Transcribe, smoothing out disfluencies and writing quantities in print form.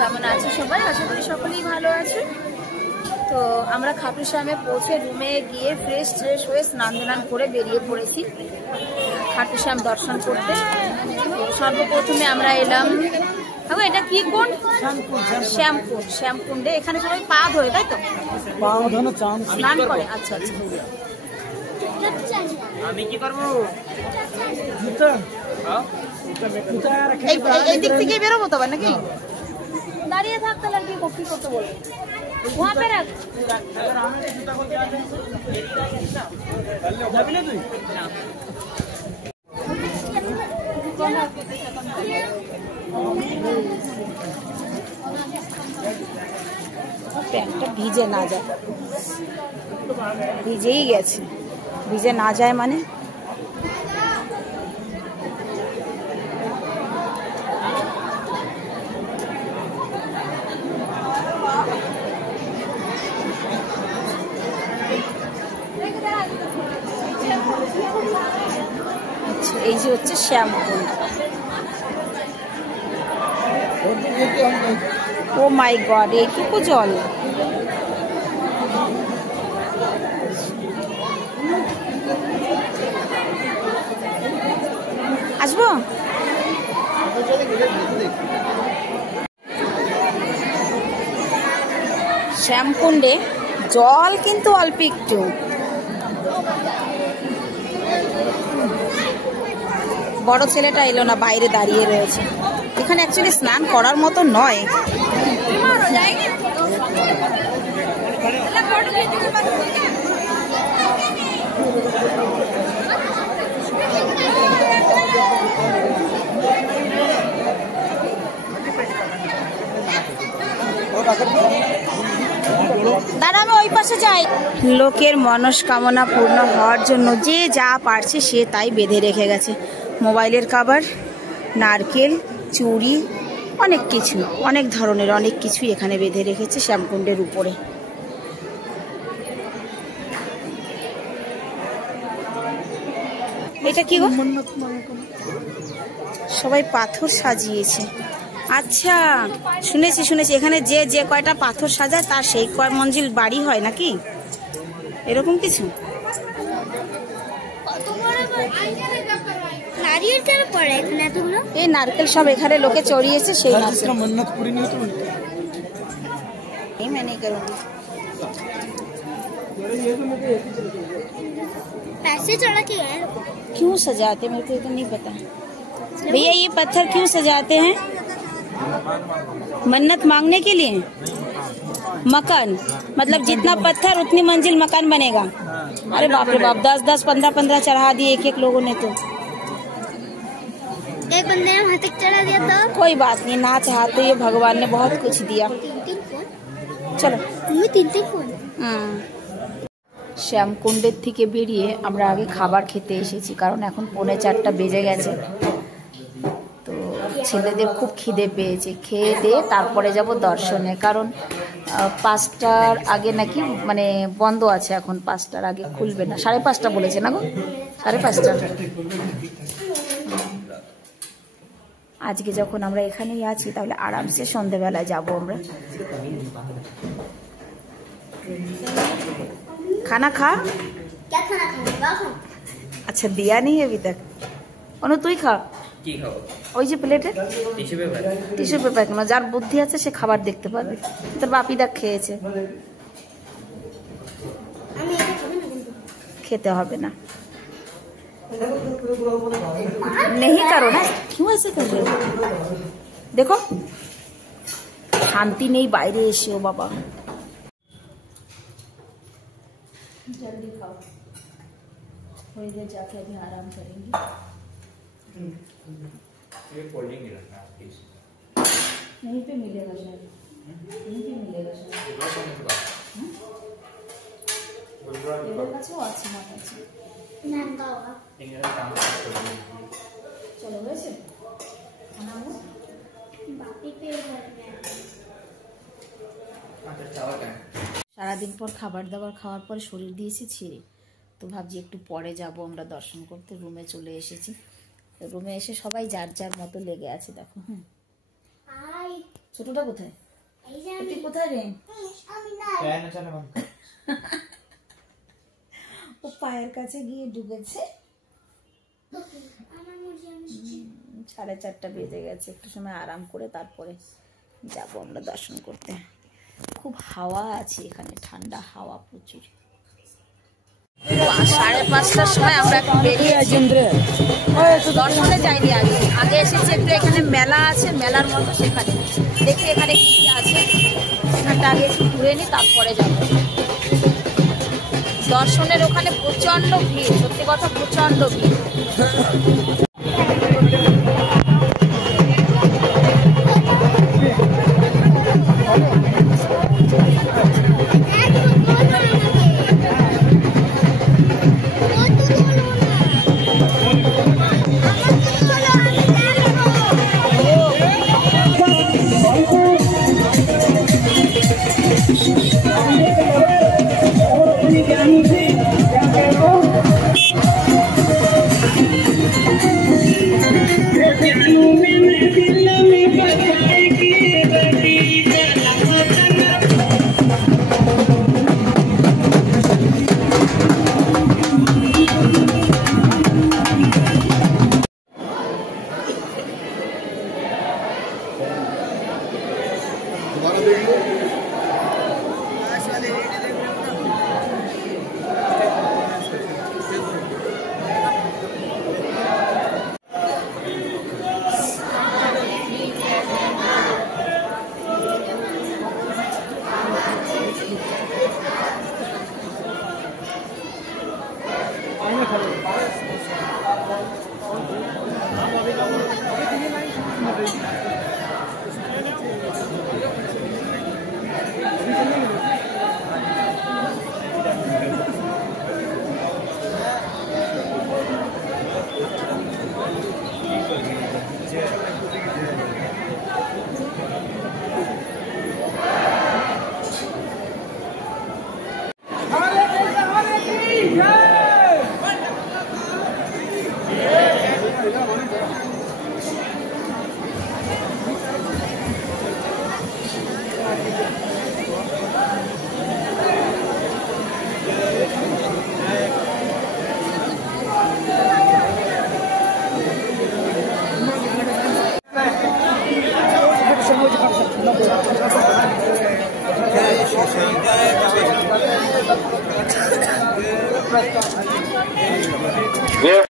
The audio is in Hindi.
কেমন আছে সবাই? আশা করি সকলেই ভালো আছে। তো আমরা খাটু শ্যামে পৌঁছে রুমে গিয়ে ফ্রেশ হয়ে স্নান করে বেরিয়ে পড়েছি খাটু শ্যাম দর্শন করতে। সর্বপ্রথমে আমরা এলাম, এটা কি কুণ্ড? শ্যামকুণ্ডে। এখানে সবাই পা ধোয়, তাই তো? স্নান করে। আচ্ছা আচ্ছা। আমি কি করবো? এই দিক থেকে বেরোবো তো নাকি? দাঁড়িয়ে থাকতে লাগবে, কপি করতে বলবো। वहाँ पे रख। প্যান্টটা ভিজে না যায়, ভিজেই গেছে। ভিজে না যায় মানে এই যে হচ্ছে শ্যামকুণ্ড। ও মাই গড, এইটুকু জল! আসবো? শ্যামকুণ্ডে জল কিন্তু অল্প একটু। বড় ছেলেটা এলো না, বাইরে দাঁড়িয়ে রয়েছে। এখানে অ্যাকচুয়ালি স্নান করার মতো নয়। দাঁড়া, আমি ওই পাশে যাই। লোকের মনস্কামনা পূর্ণ হওয়ার জন্য যে যা পারছে সে তাই বেঁধে রেখে গেছে। মোবাইলের কভার, নারকেল, চুড়ি, অনেক কিছু, অনেক ধরনের অনেক কিছুই এখানে বেঁধে রেখেছে শ্যামকুণ্ডের উপরে। এটা কি গো? সবাই পাথর সাজিয়েছে। আচ্ছা, শুনেছি এখানে যে কয়টা পাথর সাজায় তার সেই কয় মঞ্জিল বাড়ি হয় নাকি, এরকম কিছু। এই নারকেল সব এখানে লোকে চড়িয়েছে, সেই पैसे चढ़ा के है। क्यों सजाते, मेरे को तो नहीं पता भैया। ये पत्थर क्यों सजाते हैं? मन्नत मांगने के लिए। मकान मतलब जितना पत्थर उतनी मंजिल मकान बनेगा। अरे बाप रे बाप, 10-10, 15-15 चढ़ा दिए एक लोगों ने। तो एक बंदे ने वहाँ तक चढ़ा दिया था। कोई बात नहीं, ना चाहते ये भगवान ने बहुत कुछ दिया। चलो শ্যামকুণ্ডের থেকে বেরিয়ে আমরা আগে খাবার খেতে এসেছি, কারণ এখন 3:45 বেজে গেছে। তো ছেলেদের খুব খিদে পেয়েছে, খেয়ে দিয়ে তারপরে যাব দর্শনে, কারণ 5টার আগে নাকি মানে বন্ধ আছে। এখন 5টার আগে খুলবে না, 5:30 বলেছে না গো, 5:30। আজকে যখন আমরা এখানেই আছি তাহলে আরামসে সন্ধ্যেবেলায় যাব আমরা। खाना खा? क्या खाना खाऊंगा? अच्छा, दिया नहीं है अभी तक। অনু তুই খা। কি খাবো? ওই যে প্লেটে টিস্যু পেপার কেন, যার বুদ্ধি আছে সে খাবার দেখতে পারবে। তোর বাপি দা খেয়েছে, খেতে হবে না। नहीं करो ना, क्यों ऐसे कर रहे हो? देखो शांति नहीं বাইরে এসেও বাবা। जल्दी खाओ, थोड़ी देर जाके अभी आराम करेंगे। ये कोल्ड ड्रिंक रखना प्लीज। यहीं पे मिलेगा शायद, यहीं पे मिलेगा शायद। এবার কাছেও আছে, মাঠ আছে। महंगा होगा। চলো, হয়েছে খানাও बाकी पे घर में। সারাদিন পর খাবার দাবার খাওয়ার পরে শরীর দিয়েছি ছিঁড়ে, তো ভাবছি একটু পরে যাব আমরা দর্শন করতে। রুমে চলে এসেছি, রুমে এসে সবাই যার যার মতো লেগে আছে। দেখো ছোটটা কোথায়? এই যে তুই কোথায় রে? আমি না ফ্যান চালা বন্ধ কর। ও পায়ের কাছে গিয়ে ঢুকেছে। আমার মুরগি আমি 4:30 বেজে গেছে, একটু সময় আরাম করে তারপরে যাবো আমরা দর্শন করতে। খুব হাওয়া আছে এখানে, ঠান্ডা হাওয়া প্রচুর। 5:30টার সময় আমরা একটু বেরিয়েছি, দর্শনে যাইনি। আগে আগে এসেছি একটু, এখানে মেলা আছে, মেলার মতো, সেখানে দেখি এখানে কি কি আছে, সেখানটা আগে একটু ঘুরে নিই তারপরে যাবো। দর্শনের ওখানে প্রচন্ড ভিড়, সত্যি কথা প্রচন্ড ভিড়। दोबारा देख लो।